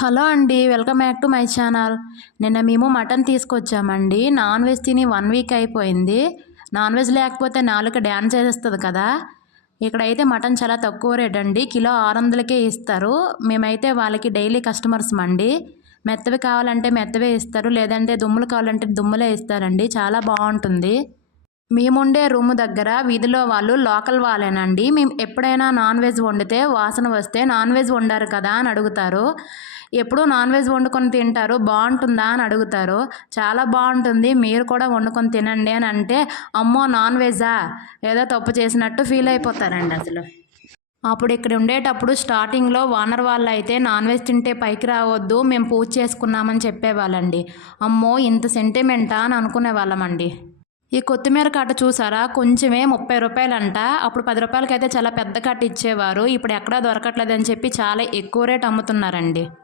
Hello అండి. Welcome back to my channel. నిన్న మేము మటన్ తీసుకొచ్చామండి. నాన్ వెజ్ తిని 1 వీక్ అయిపోయింది. నాన్ వెజ్ లేకపోతే నాలుక డ్యాన్స్ చేసేస్తది కదా! ఇక్కడైతే మటన్ చాలా తక్కువ రేట్ అండి. కిలో 600కే ఇస్తారు. మేమైతే వాళ్ళకి డైలీ కస్టమర్స్‌మండి. మెత్తవి కావాలంటే మెత్తవే ఇస్తారు. లేదంటే దుమ్ములు కావాలంటే దుమ్ములే ఇస్తారండి. చాలా బావుంటుంది. మేముండే రూము దగ్గర వీధిలో వాళ్ళు లోకల్ వాళ్ళేనండి. మేము ఎప్పుడైనా నాన్ వెజ్ వండితే వాసన వస్తే నాన్ వెజ్ వండారు కదా అని అడుగుతారు. ఎప్పుడూ నాన్ వెజ్ వండుకొని తింటారు, బావుంటుందా అని అడుగుతారు. చాలా బావుంటుంది, మీరు కూడా వండుకొని తినండి అని అంటే, అమ్మో! నాన్ వెజ్జా? ఏదో తప్పు చేసినట్టు ఫీల్ అయిపోతారండి అసలు. అప్పుడు ఇక్కడ ఉండేటప్పుడు స్టార్టింగ్‌లో ఓనర్ వాళ్ళైతే నాన్ వెజ్ తింటే పైకి రావద్దు, మేము పూజ చేసుకున్నామని చెప్పేవాళ్ళండి. అమ్మో! ఇంత సెంటిమెంటా అని అనుకునేవాళ్ళమండి. ఈ కొత్తిమీర కట్ట చూసారా? కొంచెమే రూ. 30 అప్పుడు రూ. 10కైతే చాలా పెద్ద కట్ట ఇచ్చేవారు. ఇప్పుడు ఎక్కడా దొరకట్లేదని చెప్పి చాలా ఎక్కువ రేట్ అమ్ముతున్నారండి.